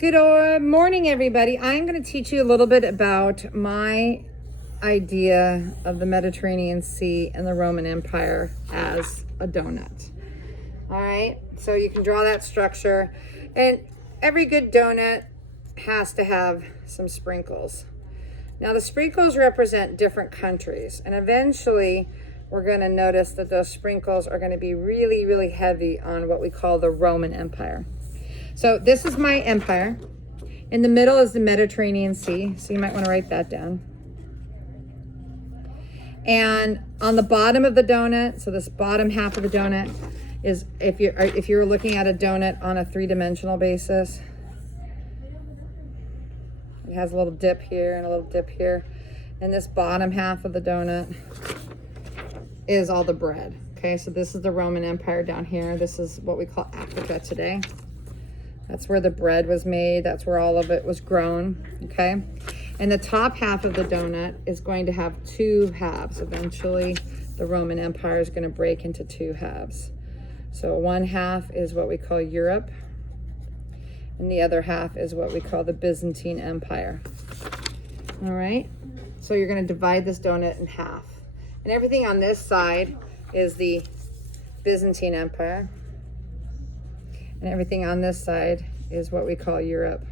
Good morning, everybody. I'm going to teach you a little bit about my idea of the Mediterranean Sea and the Roman Empire as a donut. All right, so you can draw that structure, and every good donut has to have some sprinkles. Now, the sprinkles represent different countries, and eventually we're going to notice that those sprinkles are going to be really, really heavy on what we call the Roman Empire. So this is my empire. In the middle is the Mediterranean Sea, so you might want to write that down. And on the bottom of the donut, so this bottom half of the donut is, if you're looking at a donut on a three-dimensional basis, it has a little dip here and a little dip here. And this bottom half of the donut is all the bread. Okay, so this is the Roman Empire down here. This is what we call Africa today. That's where the bread was made. That's where all of it was grown, okay? And the top half of the donut is going to have two halves. Eventually, the Roman Empire is going to break into two halves. So one half is what we call Europe, and the other half is what we call the Byzantine Empire. All right? So you're going to divide this donut in half. And everything on this side is the Byzantine Empire. And everything on this side is what we call Europe.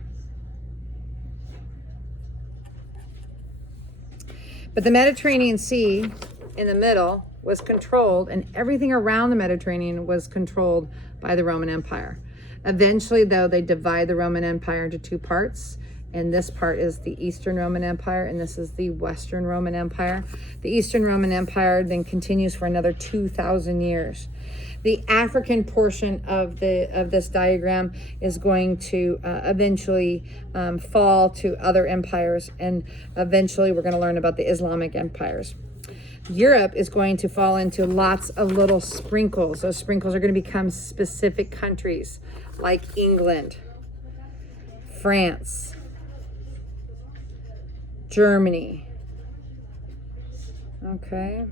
But the Mediterranean Sea in the middle was controlled, and everything around the Mediterranean was controlled by the Roman Empire. Eventually, though, they divide the Roman Empire into two parts. And this part is the Eastern Roman Empire, and this is the Western Roman Empire. The Eastern Roman Empire then continues for another 2,000 years. The African portion of this diagram is going to eventually fall to other empires, and eventually we're going to learn about the Islamic empires. Europe is going to fall into lots of little sprinkles. Those sprinkles are going to become specific countries like England, France, Germany. Okay.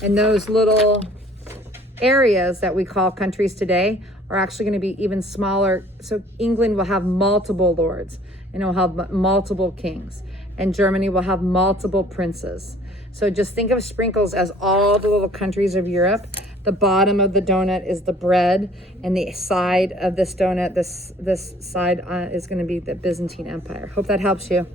And those little areas that we call countries today are actually going to be even smaller. So England will have multiple lords, and it will have multiple kings. And Germany will have multiple princes. So just think of sprinkles as all the little countries of Europe. The bottom of the donut is the bread, and the side of this donut, this side is going to be the Byzantine Empire. Hope that helps you.